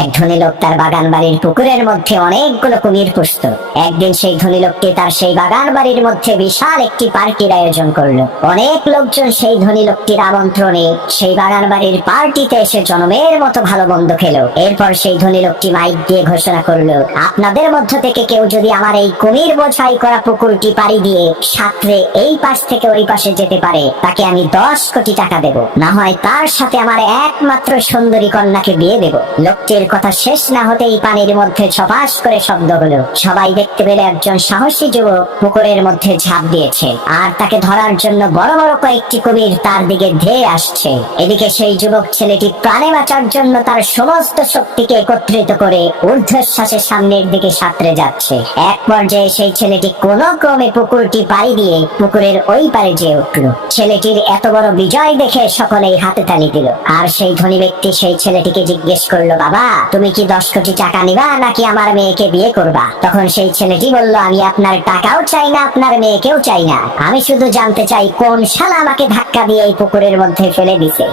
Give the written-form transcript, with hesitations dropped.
এক ধনী লোক তার বাগান বাড়ির পুকুরের মধ্যে অনেকগুলো কুমির পুষত। একদিন সেই ধনী লোকটি তার সেই বাগান বাড়ির মধ্যে বিশাল একটি পার্টির আয়োজন করলো। অনেক লোকজন সেই ধনী লোকটির আমন্ত্রণে সেই বাগান বাড়ির পার্টিতে এসে জনমের মতো ভালো মন্দ খেলো। এরপর সেই ধনী লোকটি মাইক দিয়ে ঘোষণা করলো, আপনাদের মধ্য থেকে কেউ যদি আমার এই কুমির বোঝাই করা পুকুরটি পাড়ি দিয়ে সাঁতরে এই পাশ থেকে ওই পাশে যেতে পারে, তাকে আমি 10 কোটি টাকা দেব, না হয় তার সাথে আমার একমাত্র সুন্দরী কন্যাকে বিয়ে দেব। লোকটির কথা শেষ না হতেই পানির মধ্যে ছপাস করে শব্দ হলো। সবাই দেখতে পেলে একজন সাহসী যুবক পুকুরের মধ্যে ঝাঁপ দিয়েছে, আর তাকে ধরার জন্য বড় বড় কয়েকটি কুমির তার দিকে ধেয়ে আসছে। এদিকে সেই যুবক ছেলেটি প্রাণে বাঁচার জন্য তার সমস্ত শক্তিকে একত্রিত করে ঊর্ধ্বশ্বাসে সামনের দিকে সাঁতরে যাচ্ছে। এক পর্যায়ে সেই ছেলেটি কোনো ক্রমে পুকুরটি পাড়ি দিয়ে পুকুরের ওই পারে যেয়ে উঠল। ছেলেটির এত বড় বিজয় দেখে সকলেই হাতে তালি দিল। আর সেই ধনী ব্যক্তি সেই ছেলেটিকে জিজ্ঞেস করলো, বাবা তুমি কি 10 কোটি টাকা নিবা নাকি আমার মেয়েকে বিয়ে করবা? তখন সেই ছেলেটি বলল, আমি আপনার টাকাও চাই না, আপনার মেয়েকেও চাই না, আমি শুধু জানতে চাই কোন শালা আমাকে ধাক্কা দিয়ে এই পুকুরের মধ্যে ফেলে দিছে।